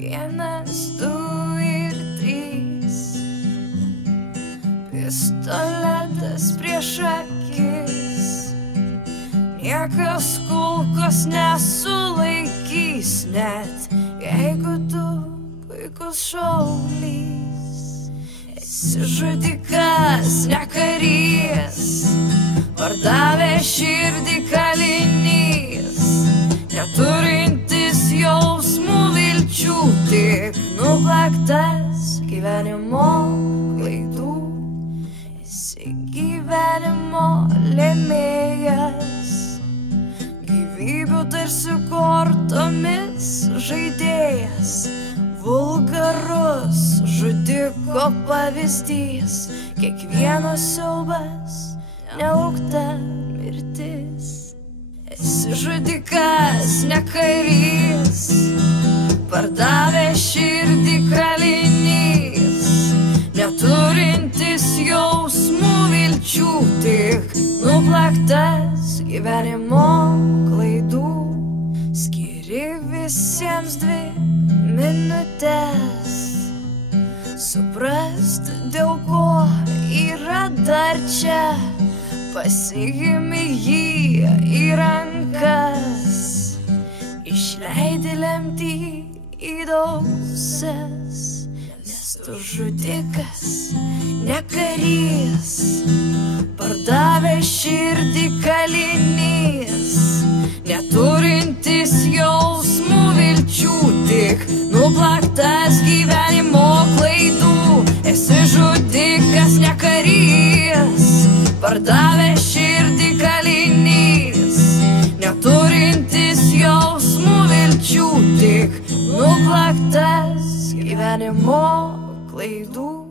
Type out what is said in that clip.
Vienas, du ir trys, pistoletas prieš akis, niekas kulkos nesulaikys, net jeigu tu puikus šaulys. Esi žudikas, ne karys, pardavė širdį kalinys, neturintis jausmų vilčių, tik nuplaktas gyvenimo klaidų. Esi gyvenimo lėmėjas, gyvybių tarsi kortomis žaidėjas, vulgarus žudiko pavyzdys, kiekvieno siaubas nelaukta mirtis. Esi žudikas, ne karys, pardavė širdį kalinys, neturintis jausmų vilčių, tik nuplaktas gyvenimo klaidų. Skiri visiems 2 minutės, suprast, dėl ko yra dar čia, pasiimi jį į rankas, išleidi lemtį į dausas, nes tu žudikas, ne karys, pardavė širdį kalinys, neturintis jausmų vilčių, tik nuplaktas gyvenimo klaidų. Esi žudikas, ne karys, pardavė širdį kalinys, neturintis jausmų vilčių, tik nuplaktas gyvenimo klaidų.